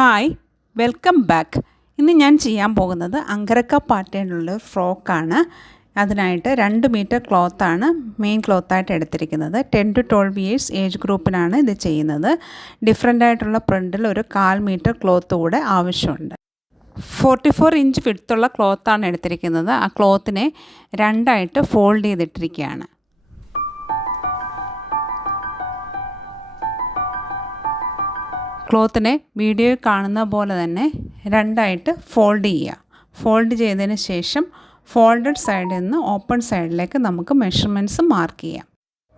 Hi welcome back. ഇന്ന് ഞാൻ ചെയ്യാൻ പോകുന്നത് അങ്കരക്ക പാറ്റേണിലുള്ള ഫ്രോക്കാണ്. അതിനായിട്ട് 2 മീറ്റർ ക്ലോത്താണ് മെയിൻ ക്ലോത്തായിട്ട് എടുത്തിരിക്കുന്നത്. 10 to 12 ഇയേഴ്സ് ഏജ് ഗ്രൂപ്പിനാണ് ഇത് ചെയ്യുന്നത്. ഡിഫറെൻ്റ് ആയിട്ടുള്ള പ്രിൻറ്റിൽ ഒരു 1/4 മീറ്റർ ക്ലോത്ത് കൂടെ ആവശ്യമുണ്ട്. 44 ഇഞ്ച് വിഡ്ത്തുള്ള ക്ലോത്താണ് എടുത്തിരിക്കുന്നത്. ആ ക്ലോത്തിനെ രണ്ടായിട്ട് ഫോൾഡ് ചെയ്തിട്ടിരിക്കുകയാണ്. ക്ലോത്തിനെ വീഡിയോയിൽ കാണുന്ന പോലെ തന്നെ രണ്ടായിട്ട് ഫോൾഡ് ചെയ്യുക. ഫോൾഡ് ചെയ്തതിന് ശേഷം ഫോൾഡഡ് സൈഡിൽ നിന്ന് ഓപ്പൺ സൈഡിലേക്ക് നമുക്ക് മെഷർമെൻറ്റ്സ് മാർക്ക് ചെയ്യാം.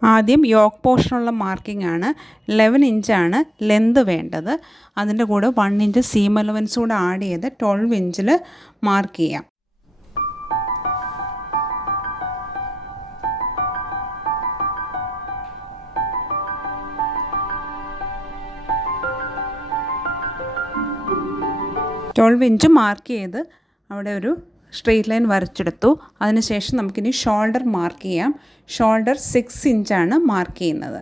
ആദ്യം യോക്ക് പോർഷനുള്ള മാർക്കിംഗ് ആണ്. 11 ഇഞ്ചാണ് ലെന്ത് വേണ്ടത്. അതിൻ്റെ കൂടെ 1 ഇഞ്ച് സീം അലവൻസ് കൂടെ ആഡ് ചെയ്ത് 12 ഇഞ്ചിൽ മാർക്ക് ചെയ്യാം. ഇഞ്ച് മാർക്ക് ചെയ്ത് അവിടെ ഒരു സ്ട്രെയിറ്റ് ലൈൻ വരച്ചെടുത്തു. അതിനുശേഷം നമുക്കിനി ഷോൾഡർ മാർക്ക് ചെയ്യാം. ഷോൾഡർ 6 ഇഞ്ചാണ് മാർക്ക് ചെയ്യുന്നത്.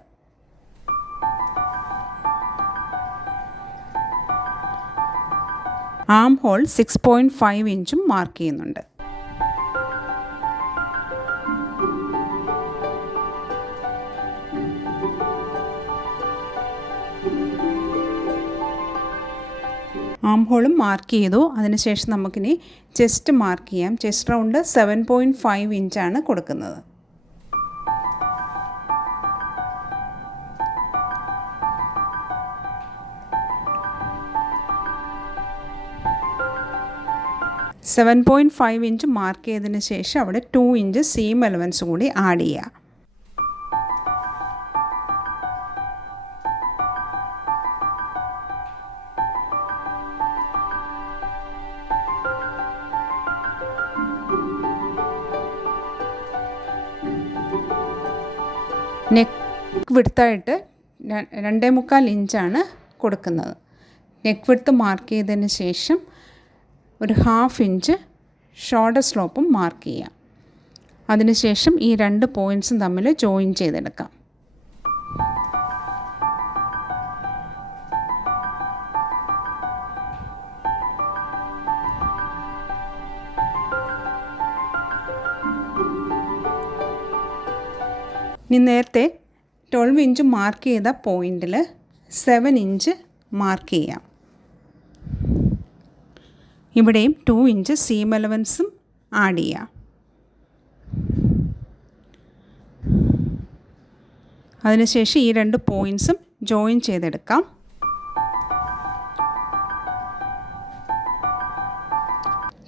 ആം ഹോൾ 6.5 ഇഞ്ചും മാർക്ക് ചെയ്യുന്നുണ്ട്. ആം ഹോളും മാർക്ക് ചെയ്തു. അതിനുശേഷം നമുക്കിനി ചെസ്റ്റ് മാർക്ക് ചെയ്യാം. ചെസ്റ്റ് റൗണ്ട് 7.5 ഇഞ്ചാണ് കൊടുക്കുന്നത്. ഇഞ്ച് മാർക്ക് ചെയ്തതിന് ശേഷം അവിടെ 2 ഇഞ്ച് സീം അലവൻസ് കൂടി ആഡ് ചെയ്യുക. നെക്ക് വിഡ്ത്തായിട്ട് 2.25 ഇഞ്ചാണ് കൊടുക്കുന്നത്. നെക്ക് വിഡ്ത്ത് മാർക്ക് ചെയ്തതിന് ശേഷം ഒരു 1/2 ഇഞ്ച് ഷോൾഡർ സ്ലോപ്പും മാർക്ക് ചെയ്യാം. അതിനുശേഷം ഈ 2 പോയിൻറ്റ്സും തമ്മിൽ ജോയിൻ ചെയ്തെടുക്കാം. ഇനി നേരത്തെ 12 ഇഞ്ച് മാർക്ക് ചെയ്ത പോയിൻറ്റിൽ 7 ഇഞ്ച് മാർക്ക് ചെയ്യാം. ഇവിടെയും 2 ഇഞ്ച് സീം അലവൻസും ആഡ് ചെയ്യാം. അതിനുശേഷം ഈ 2 പോയിൻറ്റ്സും ജോയിൻ ചെയ്തെടുക്കാം.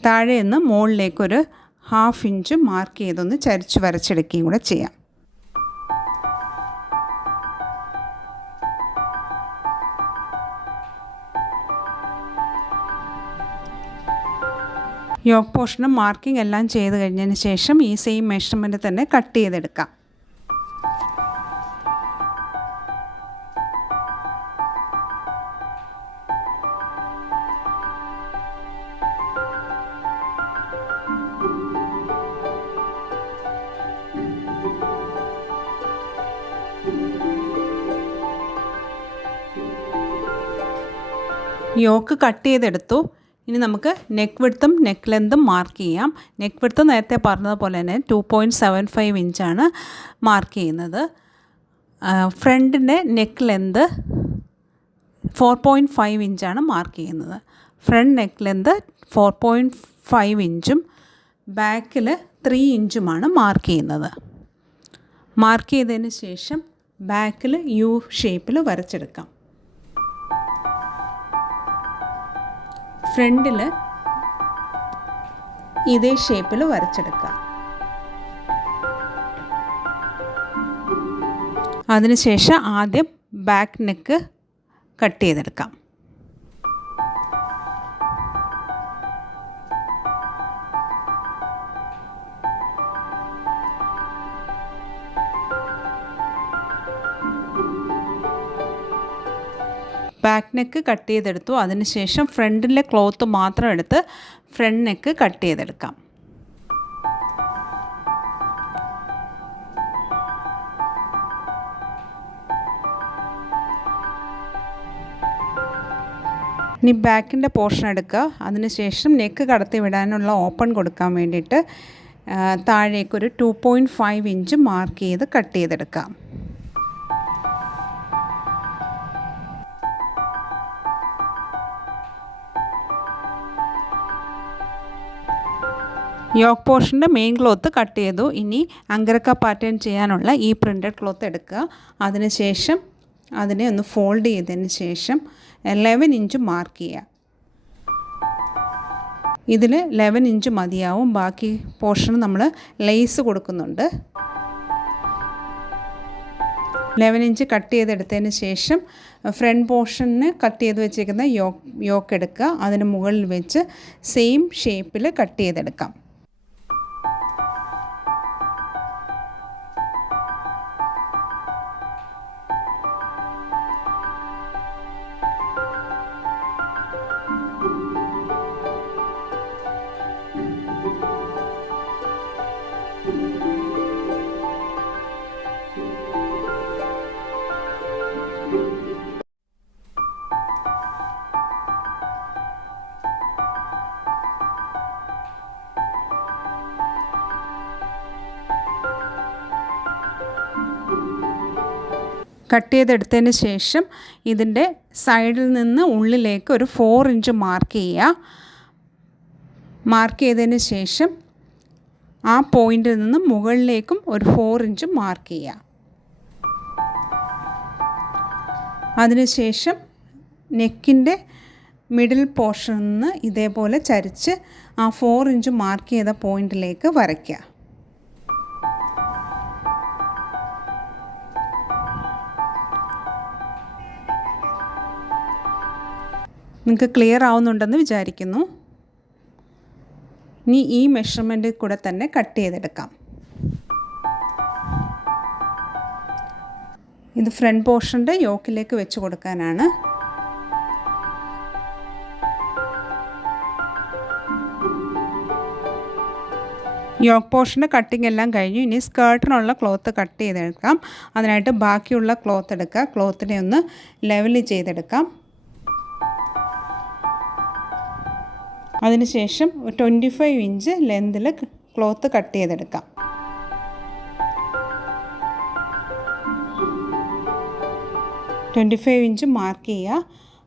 താഴെ നിന്ന് മുകളിലേക്കൊരു 1/2 ഇഞ്ച് മാർക്ക് ചെയ്തൊന്ന് ചരിച്ച് വരച്ചെടുക്കുകയും കൂടെ ചെയ്യാം. യോക്ക് പോർഷനും മാർക്കിംഗ് എല്ലാം ചെയ്ത് കഴിഞ്ഞതിന് ശേഷം ഈ സെയിം മെഷർമെൻറ്റ് തന്നെ കട്ട് ചെയ്തെടുക്കാം. യോക്ക് കട്ട് ചെയ്തെടുത്തു. ഇനി നമുക്ക് നെക്ക് വിഡ്ത്തും നെക്ക് ലെന്തും മാർക്ക് ചെയ്യാം. നെക്ക് വിഡ്ത്ത് നേരത്തെ പറഞ്ഞതുപോലെ തന്നെ 2.75 ഇഞ്ചാണ് മാർക്ക് ചെയ്യുന്നത്. ഫ്രണ്ടിൻ്റെ നെക്ക് ലെന്ത് 4.5 ഇഞ്ചാണ് മാർക്ക് ചെയ്യുന്നത്. ഫ്രണ്ട് നെക്ക് ലെന്ത് 4.5 ഇഞ്ചും ബാക്കിൽ 3 ഇഞ്ചുമാണ് മാർക്ക് ചെയ്യുന്നത്. മാർക്ക് ചെയ്തതിന് ശേഷം ബാക്കിൽ യു ഷേപ്പിൽ വരച്ചെടുക്കാം. ഫ്രണ്ടിൽ ഇതേ ഷേപ്പിൽ വരച്ചെടുക്കാം. അതിനുശേഷം ആദ്യം ബാക്ക് നെക്ക് കട്ട് ചെയ്തെടുക്കാം. ബാക്ക് നെക്ക് കട്ട് ചെയ്തെടുത്തു. അതിനുശേഷം ഫ്രണ്ടിലെ ക്ലോത്ത് മാത്രം എടുത്ത് ഫ്രണ്ട് നെക്ക് കട്ട് ചെയ്തെടുക്കാം. ഇനി ബാക്കിൻ്റെ പോർഷൻ എടുക്കുക. അതിനുശേഷം നെക്ക് കടത്തി വിടാനുള്ള ഓപ്പൺ കൊടുക്കാൻ വേണ്ടിയിട്ട് താഴേക്കൊരു 2.5 ഇഞ്ച് മാർക്ക് ചെയ്ത് കട്ട് ചെയ്തെടുക്കാം. യോക്ക് പോർഷൻ്റെ മെയിൻ ക്ലോത്ത് കട്ട് ചെയ്തു. ഇനി അങ്കരക്ക പാറ്റേൺ ചെയ്യാനുള്ള ഈ പ്രിൻറ്റഡ് ക്ലോത്ത് എടുക്കുക. അതിനുശേഷം അതിനെ ഒന്ന് ഫോൾഡ് ചെയ്തതിന് ശേഷം 11 ഇഞ്ച് മാർക്ക് ചെയ്യുക. ഇതിൽ 11 ഇഞ്ച് മതിയാവും. ബാക്കി പോർഷൻ നമ്മൾ ലേസ് കൊടുക്കുന്നുണ്ട്. 11 ഇഞ്ച് കട്ട് ചെയ്തെടുത്തതിന് ശേഷം ഫ്രണ്ട് പോർഷന് കട്ട് ചെയ്ത് വെച്ചിരിക്കുന്ന യോക്ക് എടുക്കുക. അതിന് മുകളിൽ വെച്ച് സെയിം ഷേപ്പിൽ കട്ട് ചെയ്തെടുക്കാം. കട്ട് ചെയ്തെടുത്തതിന് ശേഷം ഇതിൻ്റെ സൈഡിൽ നിന്ന് ഉള്ളിലേക്ക് ഒരു 4 ഇഞ്ച് മാർക്ക് ചെയ്യുക. മാർക്ക് ചെയ്തതിന് ശേഷം ആ പോയിൻറ്റിൽ നിന്ന് മുകളിലേക്കും ഒരു 4 ഇഞ്ച് മാർക്ക് ചെയ്യുക. അതിനുശേഷം നെക്കിൻ്റെ മിഡിൽ പോർഷനിൽ നിന്ന് ഇതേപോലെ ചരിച്ച് ആ 4 ഇഞ്ച് മാർക്ക് ചെയ്ത പോയിൻറ്റിലേക്ക് വരയ്ക്കുക. നിങ്ങൾക്ക് ക്ലിയർ ആവുന്നുണ്ടെന്ന് വിചാരിക്കുന്നു. ഇനി ഈ മെഷർമെൻറ്റിൽ കൂടെ തന്നെ കട്ട് ചെയ്തെടുക്കാം. ഇത് ഫ്രണ്ട് പോർഷൻ്റെ യോക്കിലേക്ക് വെച്ച് കൊടുക്കാനാണ്. യോക്ക് പോർഷൻ്റെ കട്ടിങ് എല്ലാം കഴിഞ്ഞു. ഇനി സ്കേർട്ടിനുള്ള ക്ലോത്ത് കട്ട് ചെയ്തെടുക്കാം. അതിനായിട്ട് ബാക്കിയുള്ള ക്ലോത്ത് എടുക്കുക. ക്ലോത്തിനെ ഒന്ന് ലെവൽ ചെയ്തെടുക്കാം. അതിനുശേഷം 25 ഇഞ്ച് ലെന്തിൽ ക്ലോത്ത് കട്ട് ചെയ്തെടുക്കാം. ഇഞ്ച് മാർക്ക് ചെയ്യുക.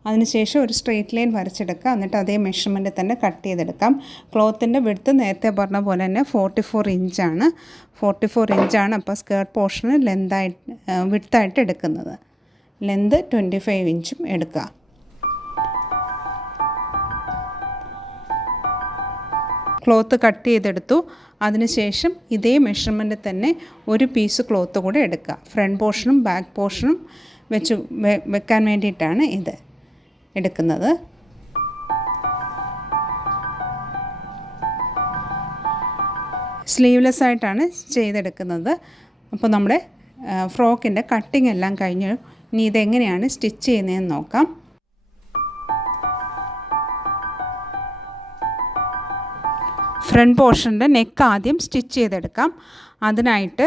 അതിനുശേഷം ഒരു സ്ട്രെയിറ്റ് ലൈൻ വരച്ചെടുക്കുക. എന്നിട്ട് അതേ മെഷർമെൻറ്റിൽ തന്നെ കട്ട് ചെയ്തെടുക്കാം. ക്ലോത്തിൻ്റെ വിഡ്ത്ത് നേരത്തെ പറഞ്ഞ പോലെ തന്നെ 44 ഇഞ്ചാണ്. 44 ഇഞ്ചാണ് അപ്പോൾ സ്കേർട്ട് പോർഷന് വിഡ്ത്തായിട്ട് എടുക്കുന്നത്. ലെന്ത് 25 ഇഞ്ചും എടുക്കുക. ക്ലോത്ത് കട്ട് ചെയ്തെടുത്തു. അതിനുശേഷം ഇതേ മെഷർമെൻറ്റിൽ തന്നെ ഒരു പീസ് ക്ലോത്ത് കൂടെ എടുക്കുക. ഫ്രണ്ട് പോർഷനും ബാക്ക് പോർഷനും വെക്കാൻ വേണ്ടിയിട്ടാണ് ഇത് എടുക്കുന്നത്. സ്ലീവ്ലെസ് ആയിട്ടാണ് ചെയ്തെടുക്കുന്നത്. അപ്പോൾ നമ്മുടെ ഫ്രോക്കിൻ്റെ കട്ടിങ് എല്ലാം കഴിഞ്ഞു. ഇനി ഇതെങ്ങനെയാണ് സ്റ്റിച്ച് ചെയ്യുന്നതെന്ന് നോക്കാം. ഫ്രണ്ട് പോർഷൻ്റെ നെക്ക് ആദ്യം സ്റ്റിച്ച് ചെയ്തെടുക്കാം. അതിനായിട്ട്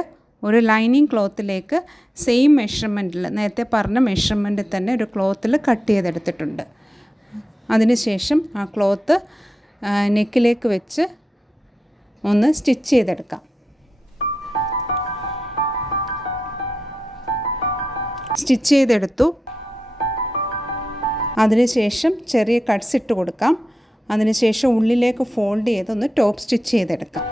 ഒരു ലൈനിങ് ക്ലോത്തിലേക്ക് സെയിം മെഷർമെൻറ്റിൽ നേരത്തെ പറഞ്ഞ മെഷർമെൻറ്റിൽ തന്നെ ഒരു ക്ലോത്തിൽ കട്ട് ചെയ്തെടുത്തിട്ടുണ്ട്. അതിനുശേഷം ആ ക്ലോത്ത് നെക്കിലേക്ക് വെച്ച് ഒന്ന് സ്റ്റിച്ച് ചെയ്തെടുക്കാം. സ്റ്റിച്ച് ചെയ്തെടുത്തു. അതിനുശേഷം ചെറിയ കട്ട്സ് ഇട്ട് കൊടുക്കാം. അതിനുശേഷം ഉള്ളിലേക്ക് ഫോൾഡ് ചെയ്തൊന്ന് ടോപ്പ് സ്റ്റിച്ച് ചെയ്തെടുക്കാം.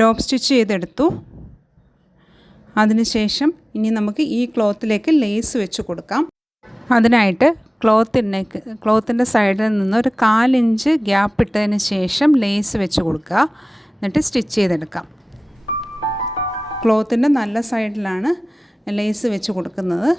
ടോപ്പ് സ്റ്റിച്ച് ചെയ്തെടുത്തു. അതിനുശേഷം ഇനി നമുക്ക് ഈ ക്ലോത്തിലേക്ക് ലേസ് വെച്ച് കൊടുക്കാം. അതിനായിട്ട് ക്ലോത്തിൻ്റെ സൈഡിൽ നിന്ന് ഒരു 4 ഇഞ്ച് ഗ്യാപ്പ് ഇട്ടതിന് ശേഷം ലേസ് വെച്ച് കൊടുക്കുക. എന്നിട്ട് സ്റ്റിച്ച് ചെയ്തെടുക്കാം. ക്ലോത്തിൻ്റെ നല്ല സൈഡിലാണ് ലേസ് വെച്ച് കൊടുക്കുന്നത്.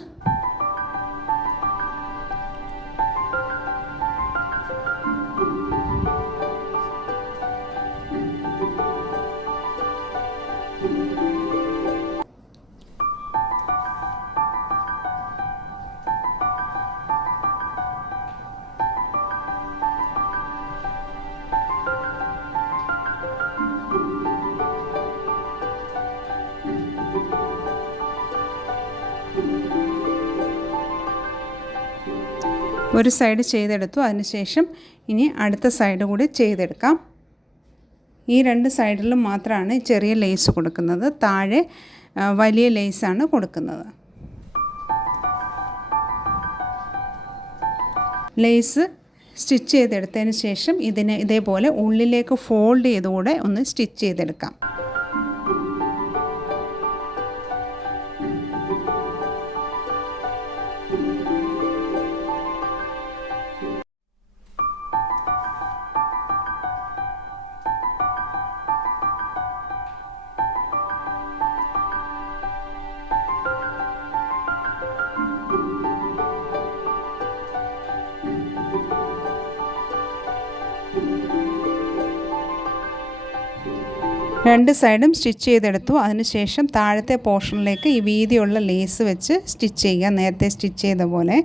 ഒരു സൈഡ് ചെയ്തെടുത്തു. അതിനുശേഷം ഇനി അടുത്ത സൈഡ് കൂടി ചെയ്തെടുക്കാം. ഈ രണ്ട് സൈഡിലും മാത്രമാണ് ചെറിയ ലേസ് കൊടുക്കുന്നത്. താഴെ വലിയ ലേസാണ് കൊടുക്കുന്നത്. ലേസ് സ്റ്റിച്ച് ചെയ്തെടുത്തതിന് ശേഷം ഇതിനെ ഇതേപോലെ ഉള്ളിലേക്ക് ഫോൾഡ് ചെയ്തുകൂടെ ഒന്ന് സ്റ്റിച്ച് ചെയ്തെടുക്കാം. രണ്ട് സൈഡും സ്റ്റിച്ച് ചെയ്തെടുത്തു. അതിനുശേഷം താഴത്തെ പോർഷനിലേക്ക് ഈ വീതിയുള്ള ലേസ് വെച്ച് സ്റ്റിച്ച് ചെയ്യുക. നേരത്തെ സ്റ്റിച്ച് ചെയ്ത പോലെ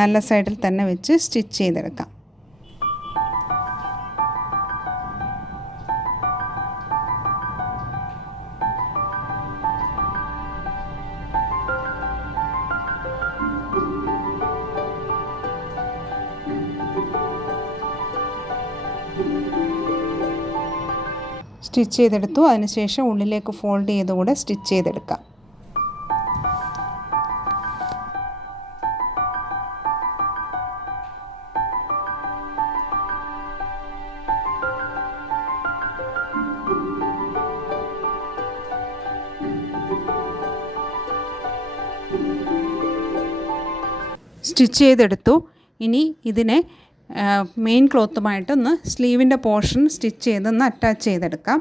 നല്ല സൈഡിൽ തന്നെ വെച്ച് സ്റ്റിച്ച് ചെയ്തെടുക്കാം. സ്റ്റിച്ച് ചെയ്തെടുത്തു. അതിനുശേഷം ഉള്ളിലേക്ക് ഫോൾഡ് ചെയ്തുകൂടെ സ്റ്റിച്ച് ചെയ്തെടുക്കാം. സ്റ്റിച്ച് ചെയ്തെടുത്തു. ഇനി ഇതിനെ മെയിൻ ക്ലോത്തുമായിട്ടൊന്ന് സ്ലീവിൻ്റെ പോർഷൻ സ്റ്റിച്ച് ചെയ്തൊന്ന് അറ്റാച്ച് ചെയ്തെടുക്കാം.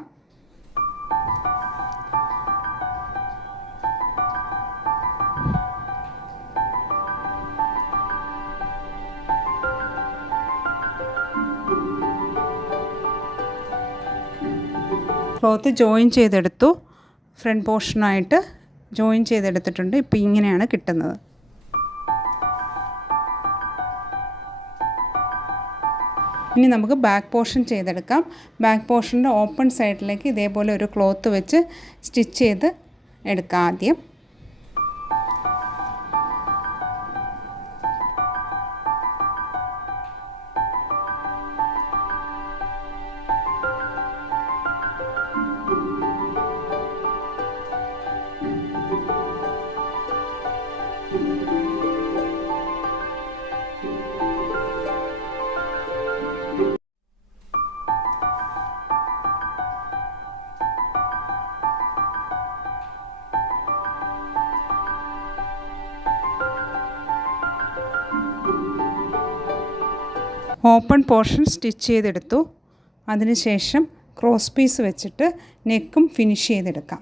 ക്ലോത്ത് ജോയിൻ ചെയ്തെടുത്തു. ഫ്രണ്ട് പോർഷനായിട്ട് ജോയിൻ ചെയ്തെടുത്തിട്ടുണ്ട്. ഇപ്പോൾ ഇങ്ങനെയാണ് കിട്ടുന്നത്. ഇനി നമുക്ക് ബാക്ക് പോർഷൻ ചെയ്തെടുക്കാം. ബാക്ക് പോർഷൻ്റെ ഓപ്പൺ സൈഡിലേക്ക് ഇതേപോലെ ഒരു ക്ലോത്ത് വെച്ച് സ്റ്റിച്ച് ചെയ്ത് എടുക്കാം ആദ്യം. ഓപ്പൺ പോർഷൻ സ്റ്റിച്ച് ചെയ്തെടുത്തു. അതിനുശേഷം ക്രോസ് പീസ് വെച്ചിട്ട് നെക്കും ഫിനിഷ് ചെയ്തെടുക്കാം.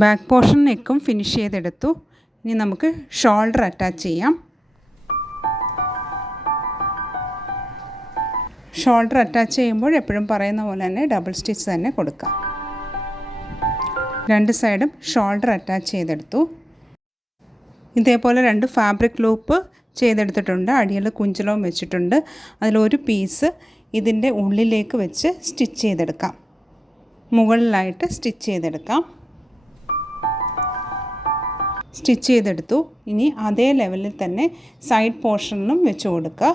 ബാക്ക് പോർഷൻ നെക്കും ഫിനിഷ് ചെയ്തെടുത്തു. ഇനി നമുക്ക് ഷോൾഡർ അറ്റാച്ച് ചെയ്യാം. ഷോൾഡർ അറ്റാച്ച് ചെയ്യുമ്പോൾ എപ്പോഴും പറയുന്ന പോലെ തന്നെ ഡബിൾ സ്റ്റിച്ച് തന്നെ കൊടുക്കാം. രണ്ട് സൈഡും ഷോൾഡർ അറ്റാച്ച് ചെയ്തെടുത്തു. ഇതേപോലെ രണ്ട് ഫാബ്രിക് ലൂപ്പ് ചെയ്തെടുത്തിട്ടുണ്ട്. അടിയിൽ കുഞ്ചലവും വെച്ചിട്ടുണ്ട്. അതിലൊരു പീസ് ഇതിൻ്റെ ഉള്ളിലേക്ക് വെച്ച് സ്റ്റിച്ച് ചെയ്തെടുക്കാം. മുകളിലായിട്ട് സ്റ്റിച്ച് ചെയ്തെടുക്കാം. സ്റ്റിച്ച് ചെയ്തെടുത്തു. ഇനി അതേ ലെവലിൽ തന്നെ സൈഡ് പോർഷനിലും വെച്ച് കൊടുക്കുക.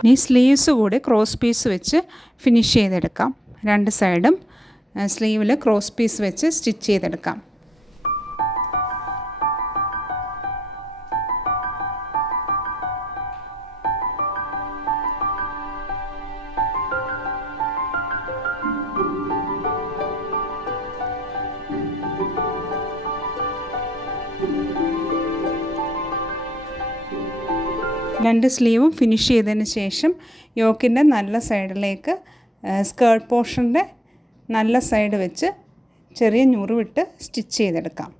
ഇനി സ്ലീവ്സ് കൂടി ക്രോസ് പീസ് വെച്ച് ഫിനിഷ് ചെയ്തെടുക്കാം. രണ്ട് സൈഡും സ്ലീവിൽ ക്രോസ് പീസ് വെച്ച് സ്റ്റിച്ച് ചെയ്തെടുക്കാം. രണ്ട് സ്ലീവും ഫിനിഷ് ചെയ്തതിന് ശേഷം യോക്കിൻ്റെ നല്ല സൈഡിലേക്ക് സ്കേർട്ട് പോർഷൻ്റെ നല്ല സൈഡ് വെച്ച് ചെറിയ ഞുറിവിട്ട് സ്റ്റിച്ച് ചെയ്തെടുക്കാം.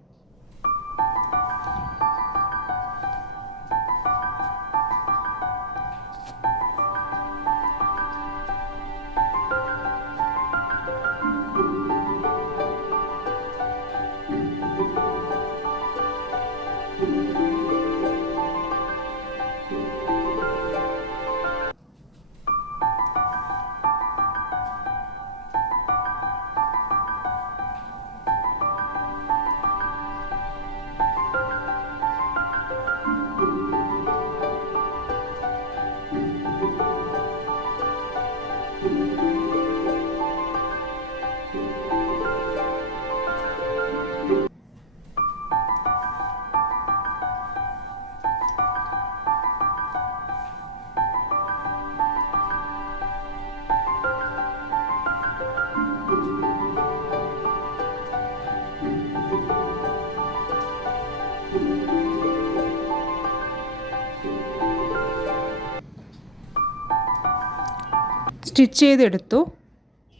സ്റ്റിച്ച് ചെയ്തെടുത്തു.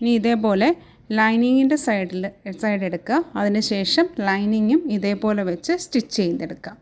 ഇനി ഇതേപോലെ ലൈനിങ്ങിൻ്റെ സൈഡ് എടുക്കുക. അതിനുശേഷം ലൈനിങ്ങും ഇതേപോലെ വെച്ച് സ്റ്റിച്ച് ചെയ്തെടുക്കാം.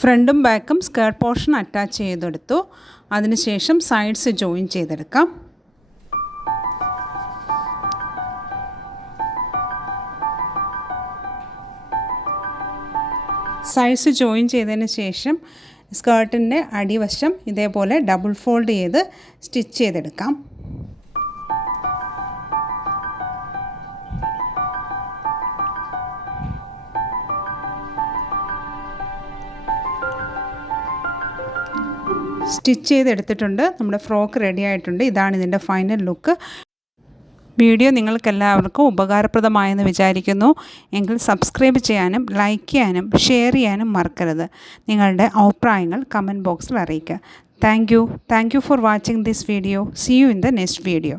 ഫ്രണ്ടും ബാക്കും സ്കേർട്ട് പോർഷൻ അറ്റാച്ച് ചെയ്തെടുത്തു. അതിനുശേഷം സൈഡ്സ് ജോയിൻ ചെയ്തെടുക്കാം. സൈഡ്സ് ജോയിൻ ചെയ്തതിന് ശേഷം സ്കേർട്ടിൻ്റെ അടിവശം ഇതേപോലെ ഡബിൾ ഫോൾഡ് ചെയ്ത് സ്റ്റിച്ച് ചെയ്തെടുക്കാം. സ്റ്റിച്ച് ചെയ്തെടുത്തിട്ടുണ്ട്. നമ്മുടെ ഫ്രോക്ക് റെഡി ആയിട്ടുണ്ട്. ഇതാണ് ഇതിൻ്റെ ഫൈനൽ ലുക്ക്. വീഡിയോ നിങ്ങൾക്കെല്ലാവർക്കും ഉപകാരപ്രദമായെന്ന് വിചാരിക്കുന്നു. എങ്കിൽ സബ്സ്ക്രൈബ് ചെയ്യാനും ലൈക്ക് ചെയ്യാനും ഷെയർ ചെയ്യാനും മറക്കരുത്. നിങ്ങളുടെ അഭിപ്രായങ്ങൾ കമൻറ്റ് ബോക്സിൽ അറിയിക്കുക. Thank you for watching this video. See you in the next video.